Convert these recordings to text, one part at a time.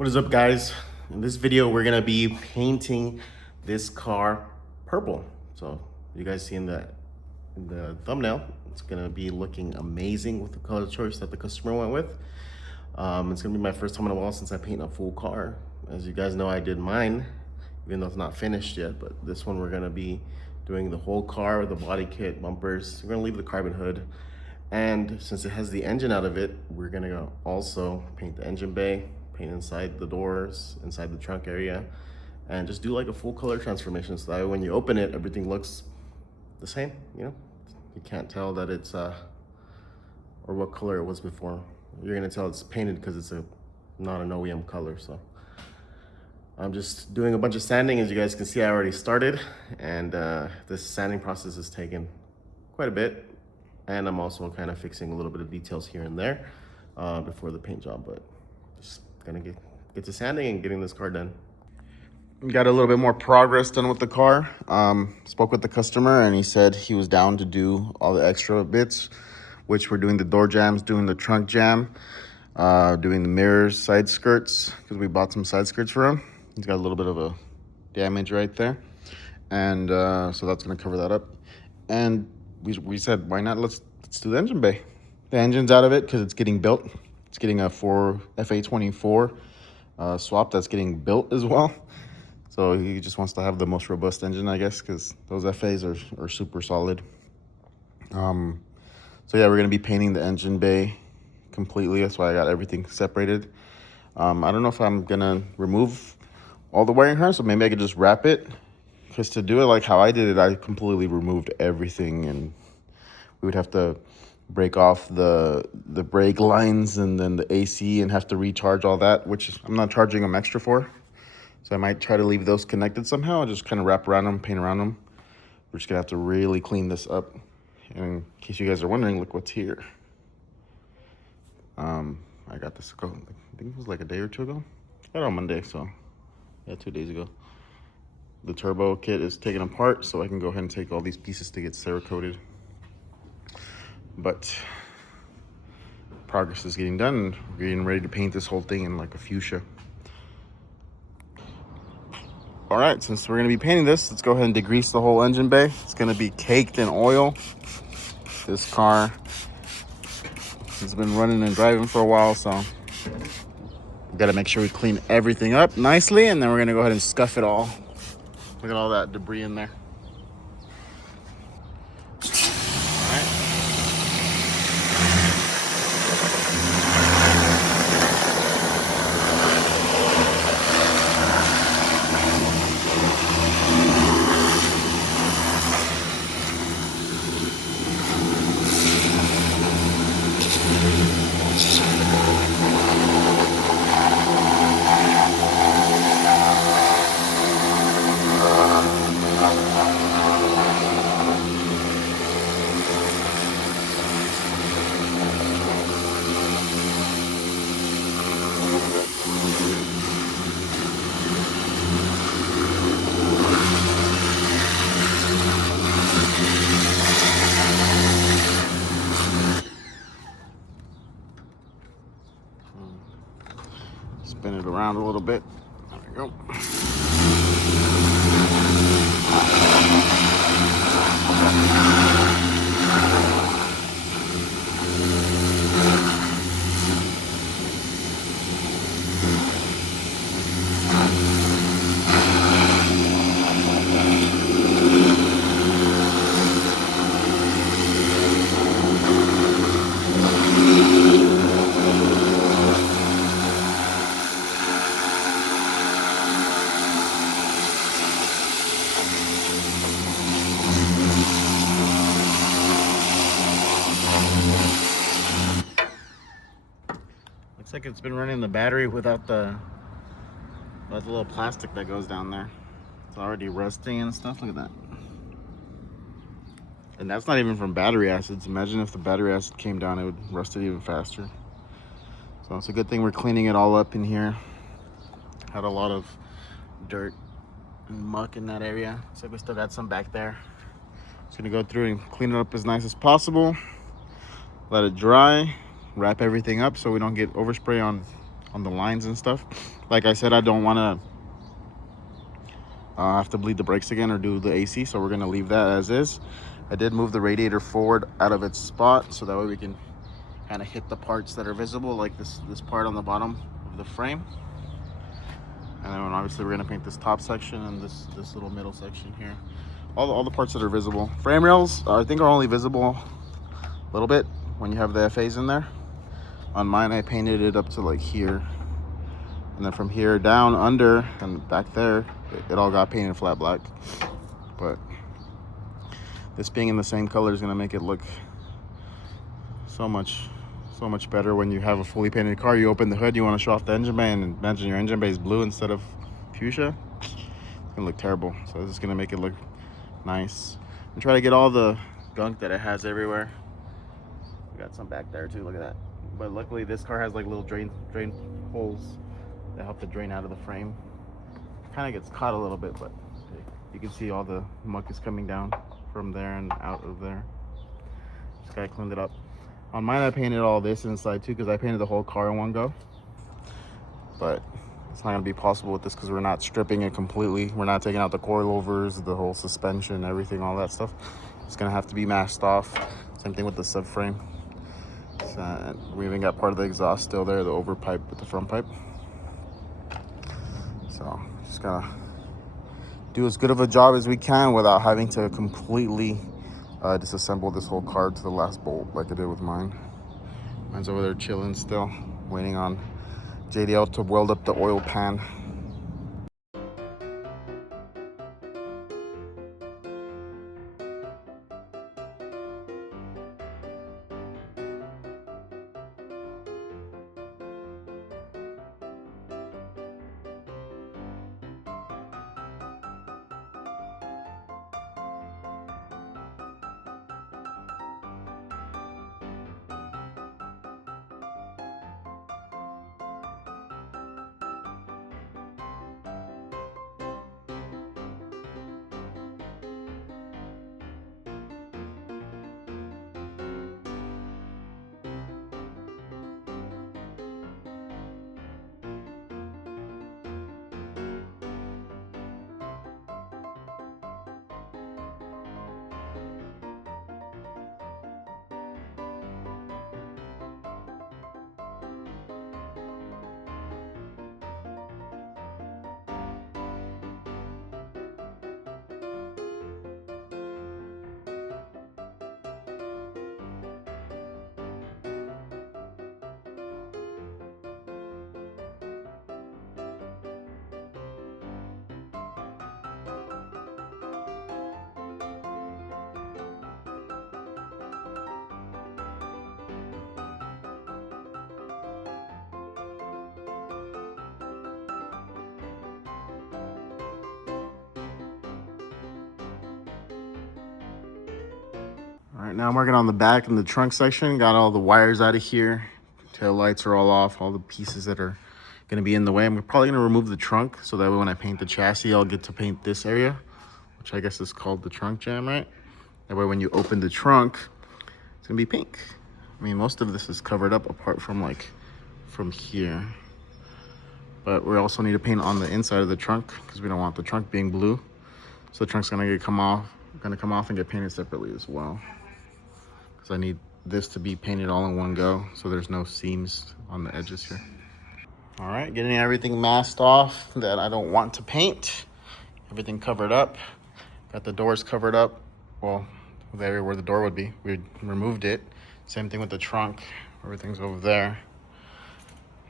What is up, guys? In this video we're gonna be painting this car purple. So you guys see in the thumbnail, it's gonna be looking amazing with the color choice that the customer went with. It's gonna be my first time in a while since I paint a full car. As you guys know, I did mine, even though it's not finished yet, but this one we're gonna be doing the whole car, the body kit, bumpers. We're gonna leave the carbon hood, and since it has the engine out of it, we're gonna also paint the engine bay, paint inside the doors, inside the trunk area, and just do like a full color transformation so that way when you open it, everything looks the same. You can't tell that it's or what color it was before. You're gonna tell it's painted because it's not an OEM color. So I'm just doing a bunch of sanding. As you guys can see, I already started, and this sanding process has taken quite a bit, and I'm also kind of fixing a little bit of details here and there before the paint job, but just gonna get to sanding and getting this car done. Got a little bit more progress done with the car. Spoke with the customer and he said he was down to do all the extra bits, which we're doing the door jams, doing the trunk jam, doing the mirrors, side skirts, because we bought some side skirts for him. He's got a little bit of a damage right there, and so that's gonna cover that up. And we said, why not, let's do the engine bay. The engine's out of it because it's getting built. It's getting a FA24 swap that's getting built as well. So he just wants to have the most robust engine, I guess, because those FAs are super solid. So yeah, we're gonna be painting the engine bay completely. That's why I got everything separated. I don't know if I'm gonna remove all the wiring harness, so maybe I could just wrap it. Because to do it like how I did it, I completely removed everything, and we would have to break off the brake lines and then the AC and have to recharge all that, which I'm not charging them extra for. So I might try to leave those connected somehow, just kind of wrap around them, paint around them. We're just gonna have to really clean this up. And in case you guys are wondering, look what's here. I got this, I think it was like a day or two ago. I got it on Monday, so yeah, 2 days ago. The turbo kit is taken apart, so I can go ahead and take all these pieces to get Cerakoted. But progress is getting done, and we're getting ready to paint this whole thing in like a fuchsia. All right, since we're gonna be painting this, let's go ahead and degrease the whole engine bay. It's gonna be caked in oil. This car has been running and driving for a while, so we gotta make sure we clean everything up nicely, and then we're gonna go ahead and scuff it all. Look at all that debris in there. Spin it around a little bit. There we go. Looks like it's been running the battery without the little plastic that goes down there. It's already rusting and stuff. Look at that. And that's not even from battery acids. Imagine if the battery acid came down, it would rust it even faster. So it's a good thing we're cleaning it all up in here. Had a lot of dirt and muck in that area. Looks like we still got some back there. Just gonna go through and clean it up as nice as possible. Let it dry. Wrap everything up so we don't get overspray on on the lines and stuff. Like I said, I don't want to have to bleed the brakes again or do the AC, so we're going to leave that as is. I did move the radiator forward out of its spot so that way we can kind of hit the parts that are visible, like this part on the bottom of the frame. And then obviously we're going to paint this top section and this little middle section here. All the parts that are visible. Frame rails, I think, are only visible a little bit when you have the FAs in there. On mine, I painted it up to like here. And then from here down under and back there, it all got painted flat black. But this being in the same color is going to make it look so much better when you have a fully painted car. You open the hood, you want to show off the engine bay, and imagine your engine bay is blue instead of fuchsia. It's gonna look terrible. So this is gonna make it look nice and try to get all the gunk that it has everywhere. We got some back there too, look at that. But luckily this car has like little drain holes that help to drain out of the frame. Kind of gets caught a little bit, but you can see all the muck is coming down from there and out of there. Just gotta clean it up. On mine, I painted all this inside too because I painted the whole car in one go. But it's not gonna be possible with this because we're not stripping it completely. We're not taking out the coilovers, the whole suspension, everything, all that stuff. It's gonna have to be masked off. Same thing with the subframe. So we even got part of the exhaust still there, the over pipe with the front pipe. So just gotta do as good of a job as we can without having to completely disassemble this whole car to the last bolt like I did with mine. Mine's over there chilling still, waiting on JDL to weld up the oil pan. All right, now I'm working on the back and the trunk section. Got all the wires out of here. Tail lights are all off, all the pieces that are gonna be in the way. I'm probably gonna remove the trunk so that way when I paint the chassis, I'll get to paint this area, which I guess is called the trunk jam, right? That way when you open the trunk, it's gonna be pink. I mean, most of this is covered up apart from like from here. But we also need to paint on the inside of the trunk because we don't want the trunk being blue. So the trunk's gonna come off and get painted separately as well. Because I need this to be painted all in one go so there's no seams on the edges here. All right, getting everything masked off that I don't want to paint. Everything covered up. Got the doors covered up. Well, the area where the door would be, we removed it. Same thing with the trunk. Everything's over there.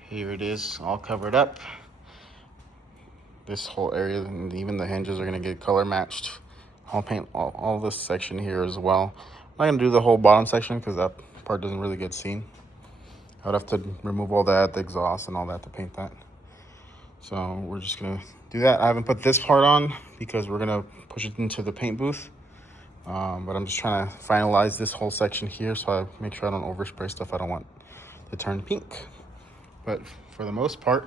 Here it is, all covered up. This whole area and even the hinges are gonna get color matched. I'll paint all this section here as well. I'm not gonna do the whole bottom section because that part doesn't really get seen. I would have to remove all that, the exhaust and all that to paint that. So we're just gonna do that. I haven't put this part on because we're gonna push it into the paint booth. But I'm just trying to finalize this whole section here so I make sure I don't overspray stuff I don't want to turn pink. But for the most part,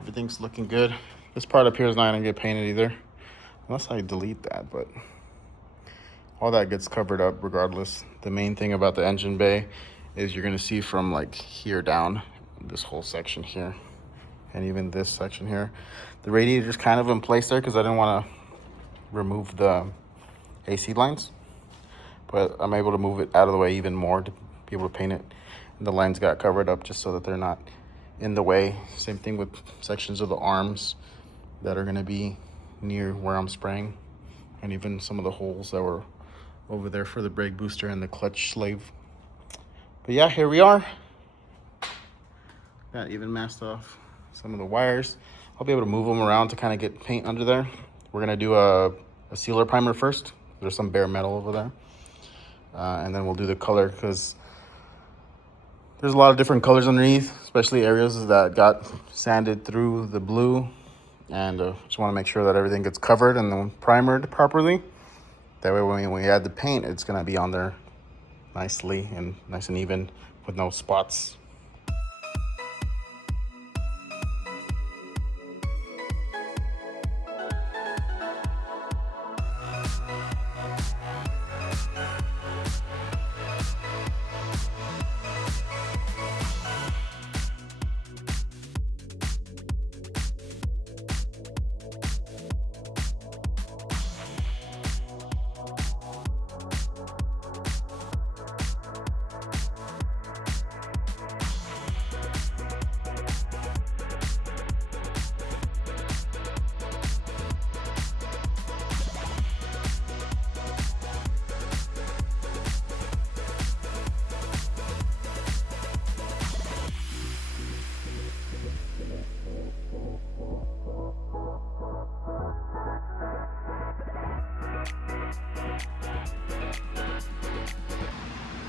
everything's looking good. This part up here is not gonna get painted either, unless I delete that, but all that gets covered up regardless. The main thing about the engine bay is you're gonna see from like here down, this whole section here, and even this section here. The radiator's kind of in place there because I didn't want to remove the AC lines, but I'm able to move it out of the way even more to be able to paint it. And the lines got covered up just so that they're not in the way. Same thing with sections of the arms that are going to be near where I'm spraying, and even some of the holes that were over there for the brake booster and the clutch slave. But yeah, here we are. Got even masked off some of the wires. I'll be able to move them around to kind of get paint under there. We're gonna do a sealer primer first. There's some bare metal over there. And then we'll do the color, because there's a lot of different colors underneath, especially areas that got sanded through the blue. And just wanna make sure that everything gets covered and then primered properly. That way when we add the paint, it's gonna be on there nicely and nice and even with no spots.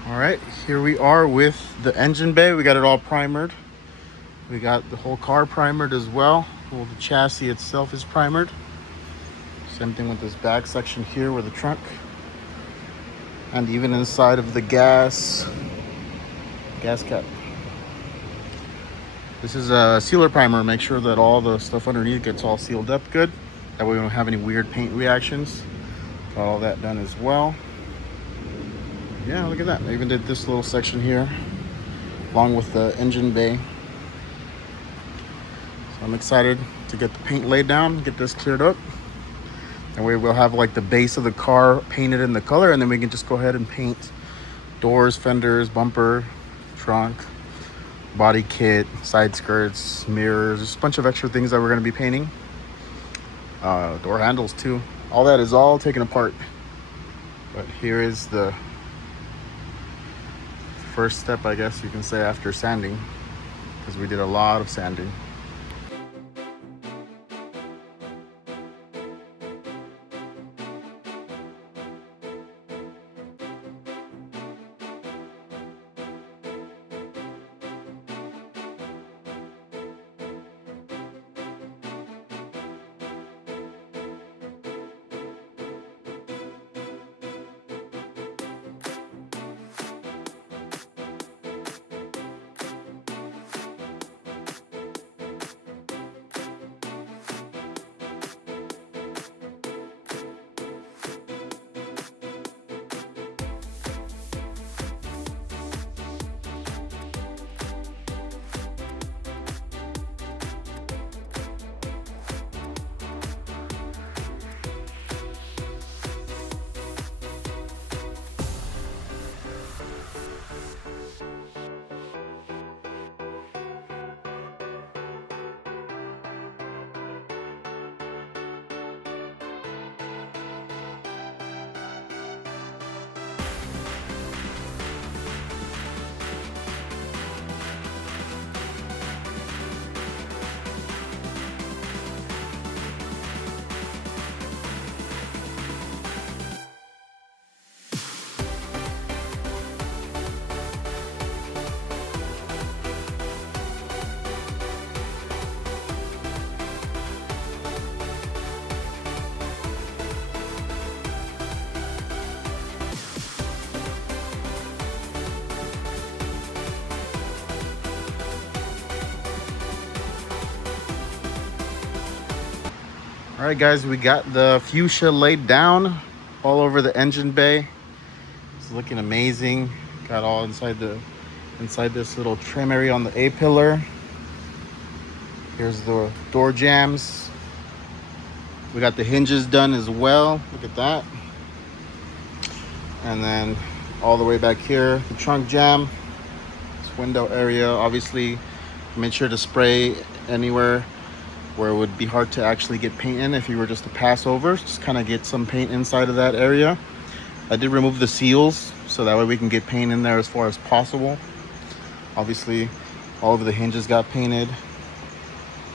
All right, here we are with the engine bay. We got it all primered. We got the whole car primered as well. Well, the chassis itself is primered. Same thing with this back section here with the trunk. And even inside of the gas cap. This is a sealer primer. Make sure that all the stuff underneath gets all sealed up good. That way we don't have any weird paint reactions. Got all that done as well. Yeah, look at that. I even did this little section here along with the engine bay. So I'm excited to get the paint laid down, get this cleared up. That way we'll have like the base of the car painted in the color, and then we can just go ahead and paint doors, fenders, bumper, trunk, body kit, side skirts, mirrors, just a bunch of extra things that we're going to be painting. Door handles too. All that is all taken apart. But here is the first step, I guess you can say, after sanding, because we did a lot of sanding. All right, guys, we got the fuchsia laid down all over the engine bay. It's looking amazing. Got all inside the inside this little trim area on the A-pillar. Here's the door jambs. We got the hinges done as well. Look at that. And then all the way back here, the trunk jamb. This window area, obviously, made sure to spray anywhere where it would be hard to actually get paint in if you were just to pass over. Just kind of get some paint inside of that area. I did remove the seals so that way we can get paint in there as far as possible. Obviously, all of the hinges got painted.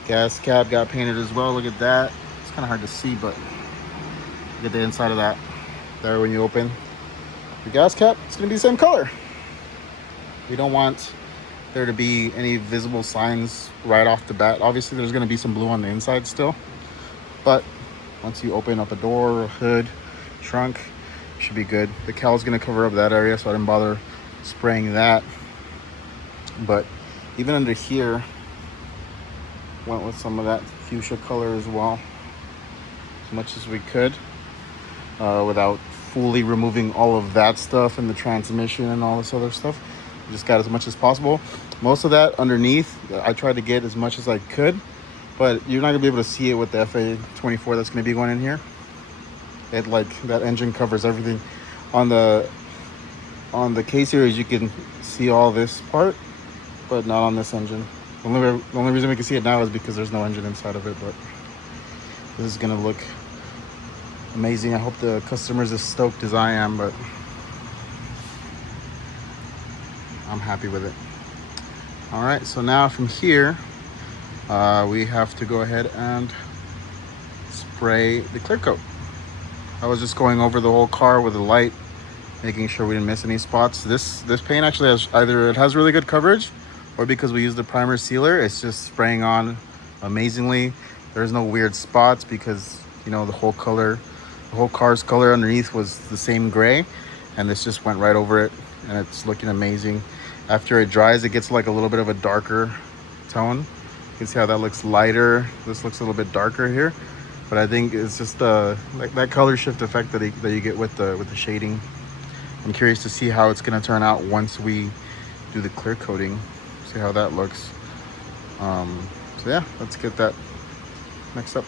Gas cap got painted as well. Look at that. It's kind of hard to see, but look at the inside of that. There, when you open the gas cap, it's going to be the same color. We don't want there to be any visible signs right off the bat. Obviously, there's going to be some blue on the inside still, but once you open up a door, a hood, trunk, it should be good. The cowl is going to cover up that area, so I didn't bother spraying that. But even under here, went with some of that fuchsia color as well, as much as we could, without fully removing all of that stuff and the transmission and all this other stuff. We just got as much as possible. Most of that underneath, I tried to get as much as I could, but you're not gonna be able to see it with the FA24 that's gonna be going in here. It, like, that engine covers everything. On the K series, you can see all this part, but not on this engine. The only reason we can see it now is because there's no engine inside of it, but this is gonna look amazing. I hope the customer's as stoked as I am, but I'm happy with it. All right, so now from here, we have to go ahead and spray the clear coat. I was just going over the whole car with a light, making sure we didn't miss any spots. This paint actually has either, it has really good coverage, or because we use the primer sealer, it's just spraying on amazingly. There's no weird spots because, you know, the whole car's color underneath was the same gray, and this just went right over it, and it's looking amazing. After it dries, it gets like a little bit of a darker tone. You can see how that looks lighter. This looks a little bit darker here, but I think it's just like that color shift effect that you get with the shading. I'm curious to see how it's gonna turn out once we do the clear coating. See how that looks. So yeah, let's get that mixed up.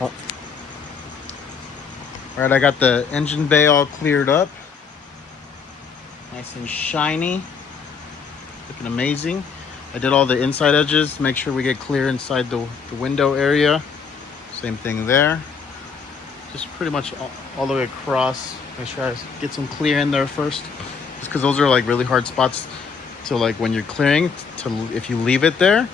Oh. All right, I got the engine bay all cleared up. Nice and shiny. Looking amazing. I did all the inside edges, make sure we get clear inside the window area. Same thing there. Just pretty much all the way across. Make sure I get some clear in there first. Just because those are like really hard spots to, like, when you're clearing, if you leave it there,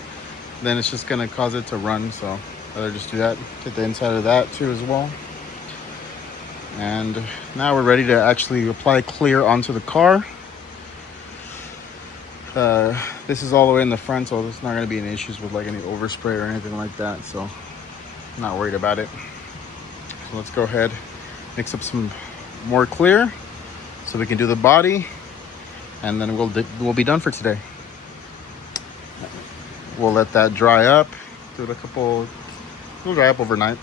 then it's just gonna cause it to run. So I'd rather just do that. Get the inside of that too as well. And now we're ready to actually apply clear onto the car. This is all the way in the front, so there's not going to be any issues with like any overspray or anything like that, so I'm not worried about it. So let's go ahead, mix up some more clear so we can do the body, and then we'll be done for today. We'll let that dry up. Do it it'll dry up overnight.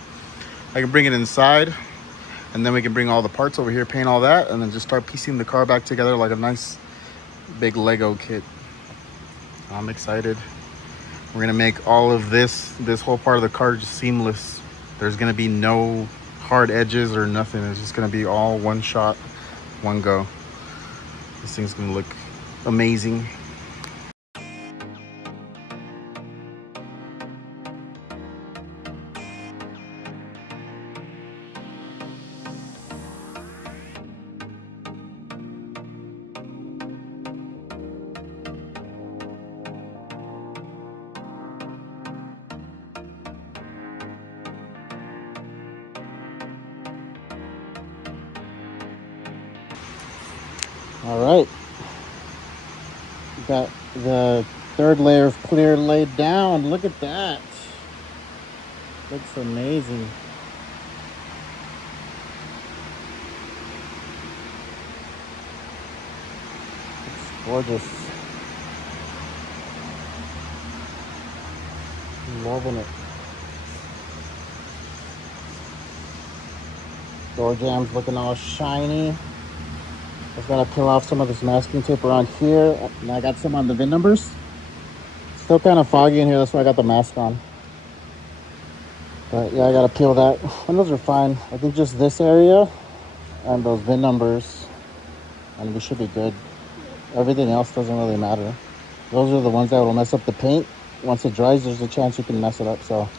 I can bring it inside, and then we can bring all the parts over here, paint all that, and then just start piecing the car back together like a nice big Lego kit. I'm excited. We're gonna make all of this whole part of the car just seamless. There's gonna be no hard edges or nothing. It's just gonna be all one shot, one go. This thing's gonna look amazing. All right, got the third layer of clear laid down. Look at that. Looks amazing. It's gorgeous. Loving it. Door jamb's looking all shiny. Just gotta peel off some of this masking tape around here. And I got some on the VIN numbers. Still kind of foggy in here, that's why I got the mask on. But yeah, I gotta peel that. Windows are fine. I think just this area and those VIN numbers, and we should be good. Everything else doesn't really matter. Those are the ones that will mess up the paint. Once it dries, there's a chance you can mess it up. So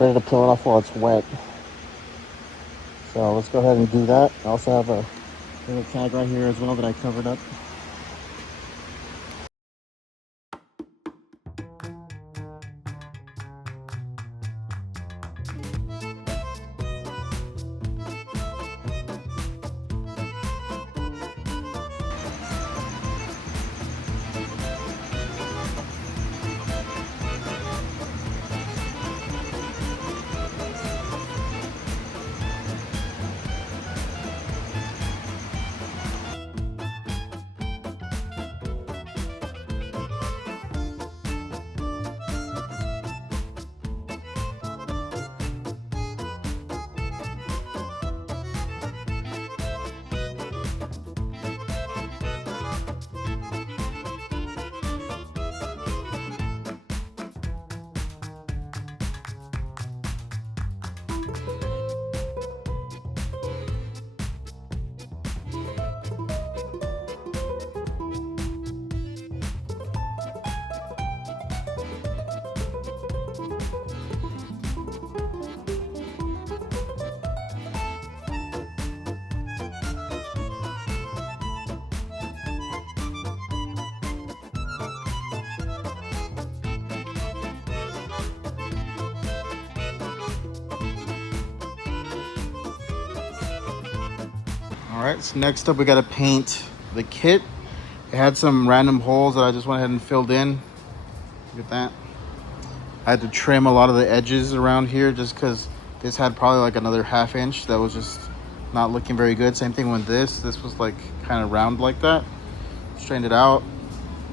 ready to peel it off while it's wet. So let's go ahead and do that. I also have a little tag right here as well that I covered up. All right, so next up we gotta paint the kit. It had some random holes that I just went ahead and filled in. Look at that. I had to trim a lot of the edges around here just because this had probably like another ½ inch that was just not looking very good. Same thing with this. This was like kind of round like that. Straightened it out.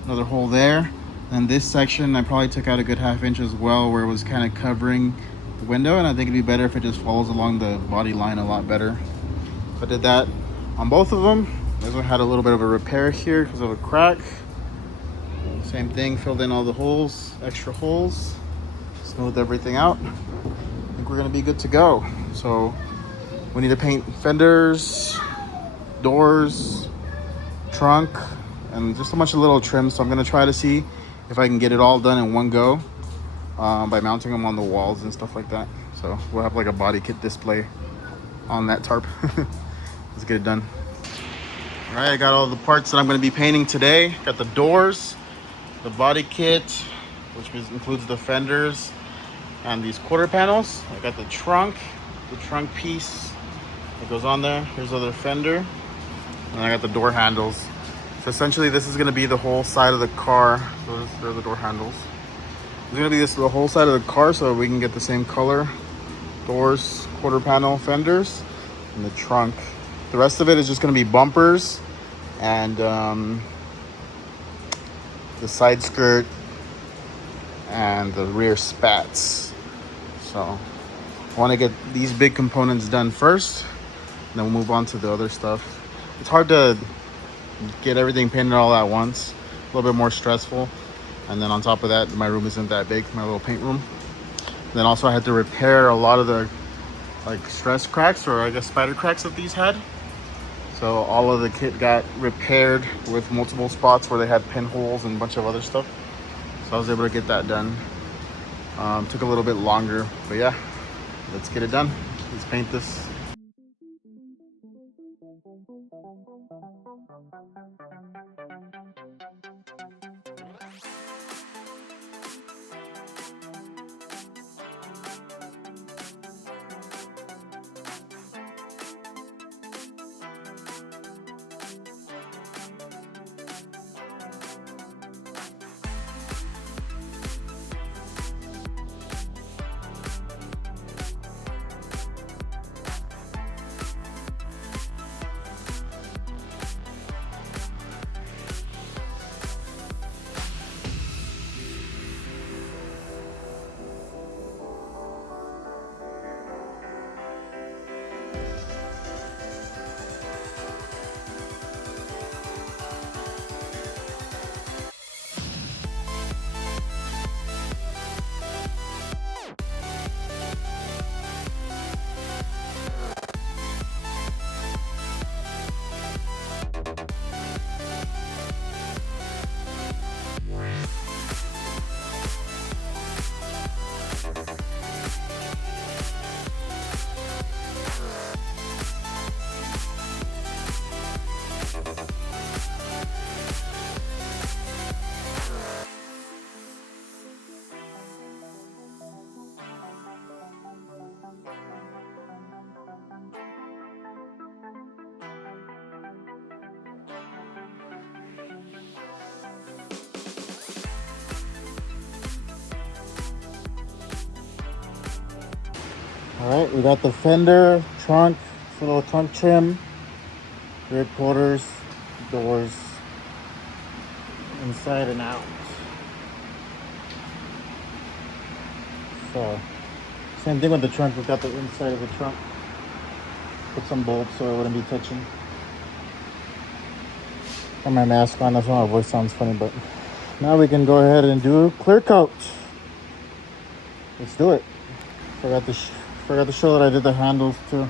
Another hole there. And this section I probably took out a good ½ inch as well, where it was kind of covering the window, and I think it'd be better if it just follows along the body line a lot better. I did that on both of them. This one had a little bit of a repair here because of a crack. Same thing, filled in all the holes, extra holes, smoothed everything out. I think we're gonna be good to go. So we need to paint fenders, doors, trunk, and just a bunch of little trims. So I'm gonna try to see if I can get it all done in one go by mounting them on the walls and stuff like that. So we'll have like a body kit display on that tarp. Let's get it done. All right, I got all the parts that I'm going to be painting today. Got the doors, the body kit, which includes the fenders and these quarter panels. I got the trunk piece that goes on there. Here's the other fender, and I got the door handles. So essentially, this is going to be the whole side of the car. So there are the door handles. It's going to be the whole side of the car, so we can get the same color. Doors, quarter panel, fenders, and the trunk. The rest of it is just going to be bumpers and the side skirt and the rear spats. So I want to get these big components done first, and then we'll move on to the other stuff. It's hard to get everything painted all at once. A little bit more stressful. And then on top of that, my room isn't that big, my little paint room. And then also I had to repair a lot of the like stress cracks, or I guess spider cracks that these had. So all of the kit got repaired with multiple spots where they had pinholes and a bunch of other stuff. So I was able to get that done. Took a little bit longer, but yeah, let's get it done. Let's paint this. All right, we got the fender, trunk, little trunk trim, rear quarters, doors, inside and out. So, same thing with the trunk. We've got the inside of the trunk. Put some bolts so it wouldn't be touching. Got my mask on, that's why my voice sounds funny, but now we can go ahead and do clear coat. Let's do it. Forgot to show that I did the handles too.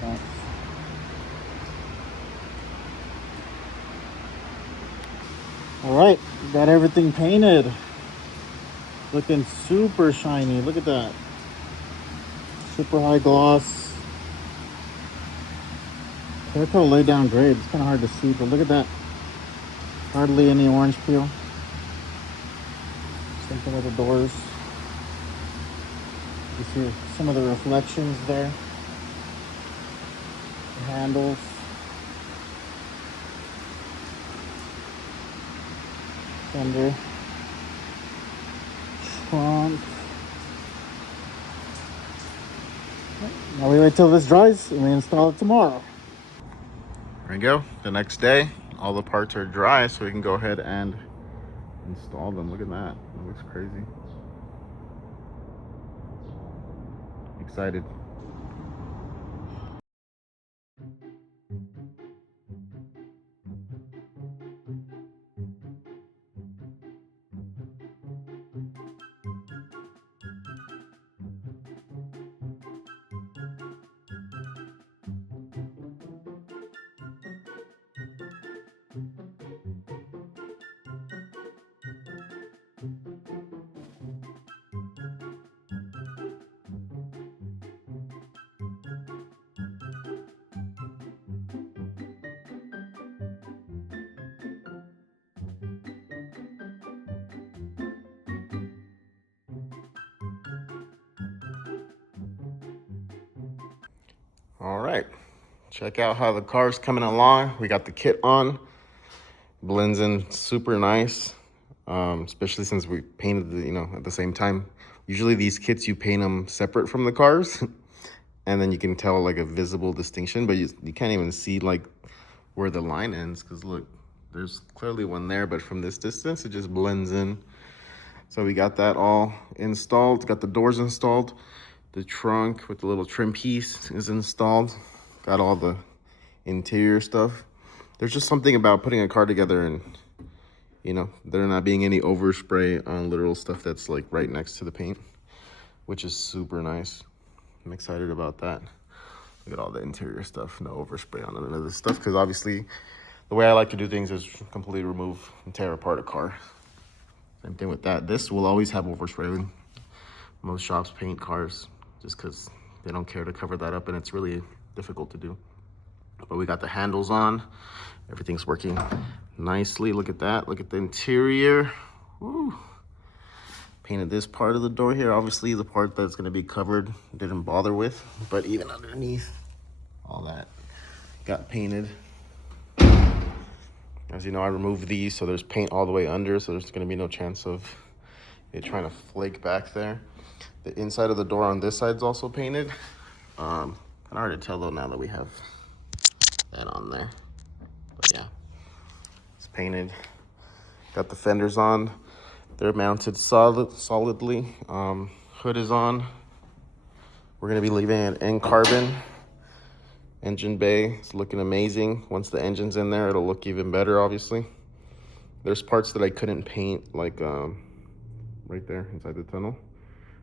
Thanks. All right, got everything painted. Looking super shiny. Look at that. Super high gloss. Clear coat laid down great. It's kind of hard to see, but look at that. Hardly any orange peel. Same thing with the doors. You see some of the reflections there. The handles. Fender. Trunk. Now we wait till this dries and we install it tomorrow. There we go. The next day, all the parts are dry, so we can go ahead and install them. Look at that. That looks crazy. Excited. All right, check out how the car's coming along. We got the kit on, blends in super nice, especially since we painted the, at the same time. Usually these kits, you paint them separate from the cars and then you can tell like a visible distinction, but you can't even see like where the line ends, because look, there's clearly one there, but from this distance, it just blends in. So we got that all installed, got the doors installed. The trunk with the little trim piece is installed. Got all the interior stuff. There's just something about putting a car together and, there not being any overspray on literal stuff that's like right next to the paint, which is super nice. I'm excited about that. Look at all the interior stuff. No overspray on none of this stuff, because obviously the way I like to do things is completely remove and tear apart a car. Same thing with that. This will always have overspray. Most shops paint cars just because they don't care to cover that up, and it's really difficult to do. But we got the handles on. Everything's working nicely. Look at that. Look at the interior. Woo. Painted this part of the door here. Obviously, the part that's going to be covered didn't bother with, but even underneath, all that got painted. As you know, I removed these, so there's paint all the way under, so there's going to be no chance of it trying to flake back there. The inside of the door on this side is also painted. Kind of hard to tell though now that we have that on there. But yeah, it's painted. Got the fenders on. They're mounted solidly. Hood is on. We're gonna be leaving it in carbon. Engine bay, it's looking amazing. Once the engine's in there, it'll look even better, obviously. There's parts that I couldn't paint, like right there inside the tunnel.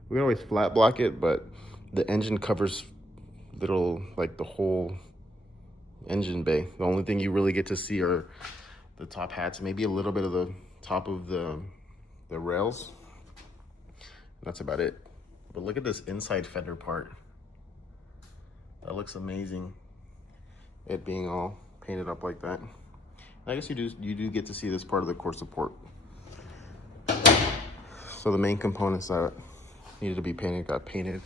We can always flat block it, but the engine covers like the whole engine bay. The only thing you really get to see are the top hats, maybe a little bit of the top of the rails. That's about it. But look at this inside fender part. That looks amazing. It being all painted up like that. I guess you do get to see this part of the core support. So the main components that needed to be painted got painted.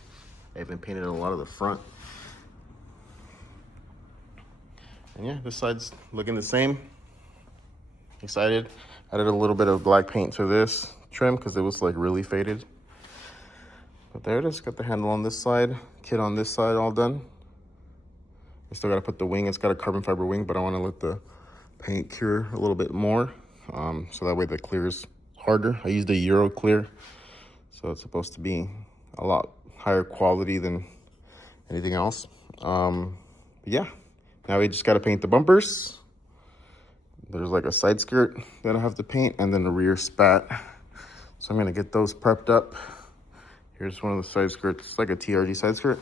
I even painted a lot of the front. And yeah, this side's looking the same. Excited. Added a little bit of black paint to this trim because it was like really faded. But there it is. Got the handle on this side, kit on this side, all done. I still got to put the wing. It's got a carbon fiber wing, but I want to let the paint cure a little bit more, so that way the clear is harder. I used a Euro clear, so it's supposed to be a lot higher quality than anything else. Yeah, now we just got to paint the bumpers. There's like a side skirt that I have to paint, and then the rear spat. So I'm gonna get those prepped up. Here's one of the side skirts. It's like a TRD side skirt.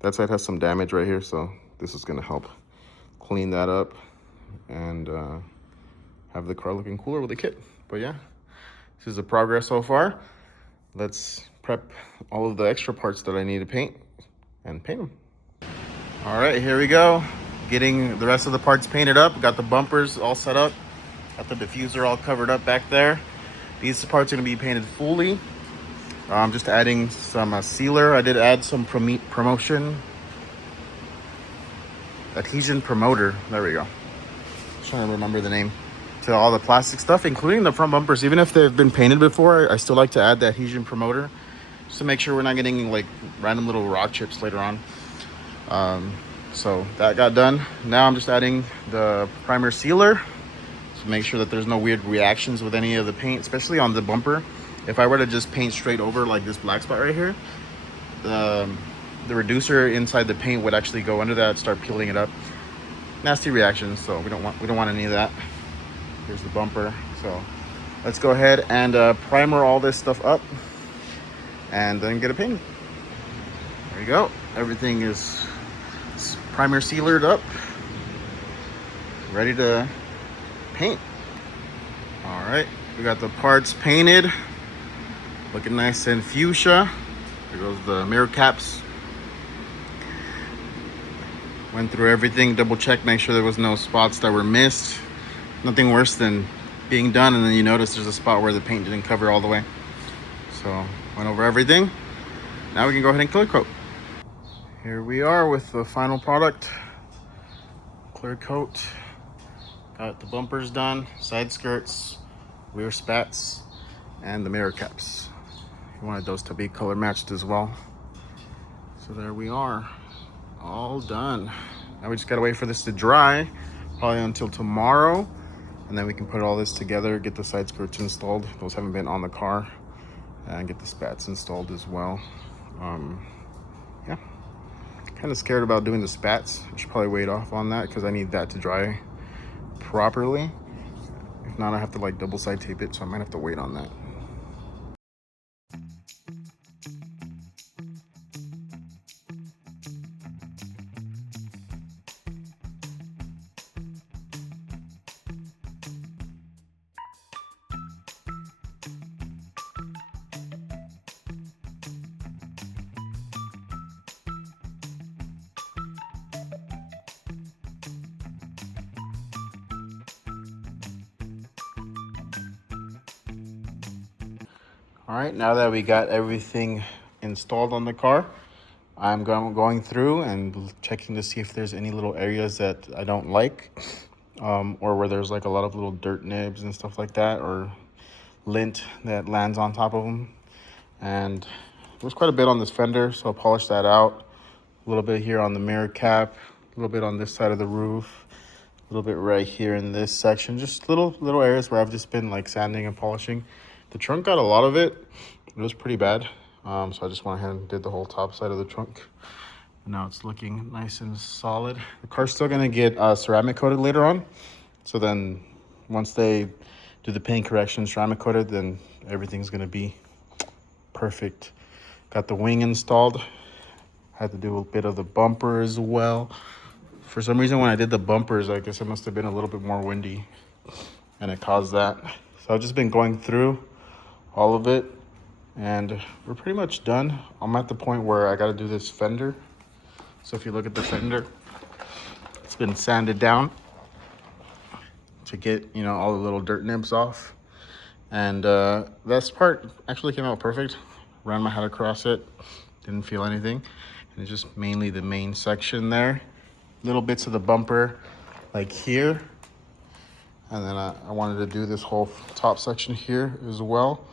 That side has some damage right here, so this is gonna help clean that up and have the car looking cooler with the kit. But yeah, this is the progress so far. Let's prep all of the extra parts that I need to paint and paint them. All right, here we go. Getting the rest of the parts painted up. Got the bumpers all set up. Got the diffuser all covered up back there. These parts are gonna be painted fully. I'm just adding some sealer. I did add some promotion. Adhesion promoter. There we go. Just trying to remember the name. To all the plastic stuff, including the front bumpers. Even if they've been painted before, I still like to add the adhesion promoter just to make sure we're not getting like random little rock chips later on. So that got done. Now I'm just adding the primer sealer to make sure that there's no weird reactions with any of the paint, especially on the bumper. If I were to just paint straight over like this black spot right here, the reducer inside the paint would actually go under that, start peeling it up. Nasty reactions, so we don't want any of that. Here's the bumper. So let's go ahead and primer all this stuff up and then get it painted. There you go. Everything is primer sealered up, ready to paint. All right, we got the parts painted, looking nice and fuchsia. There goes the mirror caps. Went through everything, double checked, make sure there was no spots that were missed. Nothing worse than being done and then you notice there's a spot where the paint didn't cover all the way. So went over everything. Now we can go ahead and clear coat. Here we are with the final product. Clear coat. Got the bumpers done, side skirts, rear spats, and the mirror caps. We wanted those to be color matched as well. So there we are, all done. Now we just gotta wait for this to dry, probably until tomorrow. And then we can put all this together, get the side skirts installed. Those haven't been on the car. And get the spats installed as well. Yeah, kind of scared about doing the spats. I should probably wait off on that because I need that to dry properly. If not, I have to like double side tape it, so I might have to wait on that. All right, now that we got everything installed on the car, I'm going through and checking to see if there's any little areas that I don't like, or where there's like a lot of little dirt nibs and stuff like that, or lint that lands on top of them. And there's quite a bit on this fender, so I'll polish that out. A little bit here on the mirror cap, a little bit on this side of the roof, a little bit right here in this section. Just little areas where I've just been like sanding and polishing. The trunk got a lot of it. It was pretty bad. So I just went ahead and did the whole top side of the trunk. Now it's looking nice and solid. The car's still gonna get ceramic coated later on. So then once they do the paint correction, ceramic coated, then everything's gonna be perfect. Got the wing installed. Had to do a bit of the bumper as well. For some reason, when I did the bumpers, I guess it must have been a little bit more windy and it caused that. So I've just been going through all of it and we're pretty much done. I'm at the point where I got to do this fender. So if you look at the fender, it's been sanded down to get, you know, all the little dirt nibs off. And this part actually came out perfect. Ran my head across it, didn't feel anything. And it's just mainly the main section there. Little bits of the bumper like here. And then I wanted to do this whole top section here as well.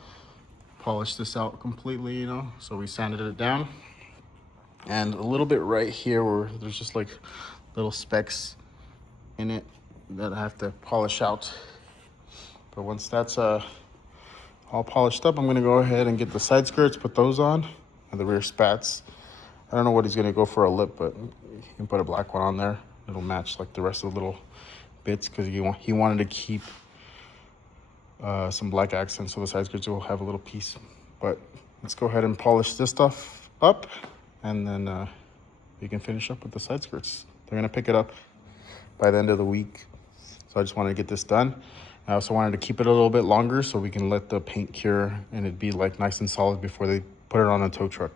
Polish this out completely, you know, so we sanded it down. And a little bit right here where there's just like little specks in it that I have to polish out. But once that's all polished up, I'm gonna go ahead and get the side skirts, put those on, and the rear spats. I don't know what he's gonna go for a lip, but he can put a black one on there. It'll match like the rest of the little bits because he wanted to keep some black accents, so the side skirts will have a little piece. But let's go ahead and polish this stuff up, and then we can finish up with the side skirts. They're gonna pick it up by the end of the week, so I just wanted to get this done. I also wanted to keep it a little bit longer so we can let the paint cure and it'd be like nice and solid before they put it on a tow truck.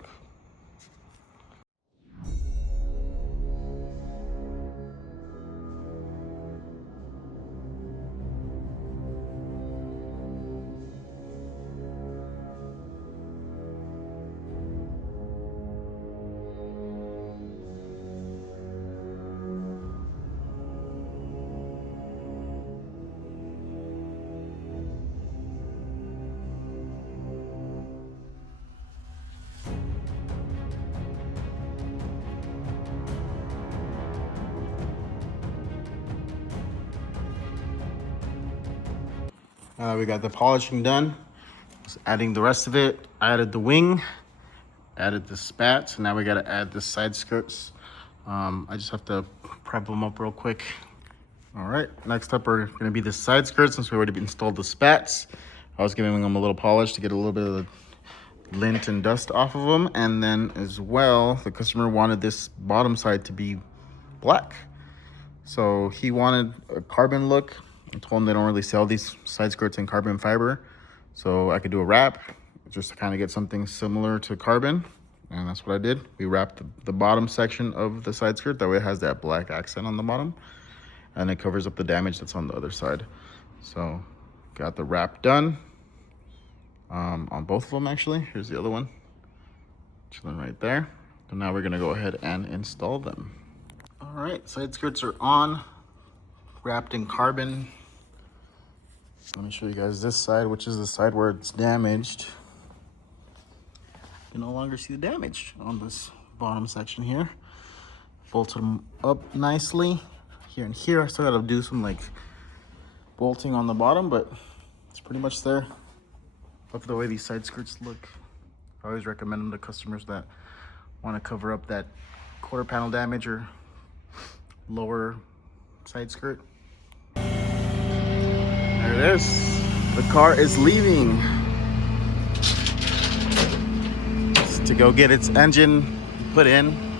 We got the polishing done. Just adding the rest of it. I added the wing, added the spats, and now we gotta add the side skirts. I just have to prep them up real quick. All right, next up are gonna be the side skirts since we already installed the spats. I was giving them a little polish to get a little bit of the lint and dust off of them. And then as well, the customer wanted this bottom side to be black. So he wanted a carbon look. I told him they don't really sell these side skirts in carbon fiber. So I could do a wrap just to kind of get something similar to carbon. And that's what I did. We wrapped the bottom section of the side skirt. That way it has that black accent on the bottom. And it covers up the damage that's on the other side. So got the wrap done on both of them actually. Here's the other one, chilling right there. So now we're gonna go ahead and install them. All right, side skirts are on, wrapped in carbon. Let me show you guys this side, which is the side where it's damaged. You can no longer see the damage on this bottom section here. Bolted them up nicely. Here and here, I still gotta do some like bolting on the bottom, but it's pretty much there. Love the way these side skirts look. I always recommend them to customers that want to cover up that quarter panel damage or lower side skirt. There it is. The car is leaving. It's to go get its engine put in.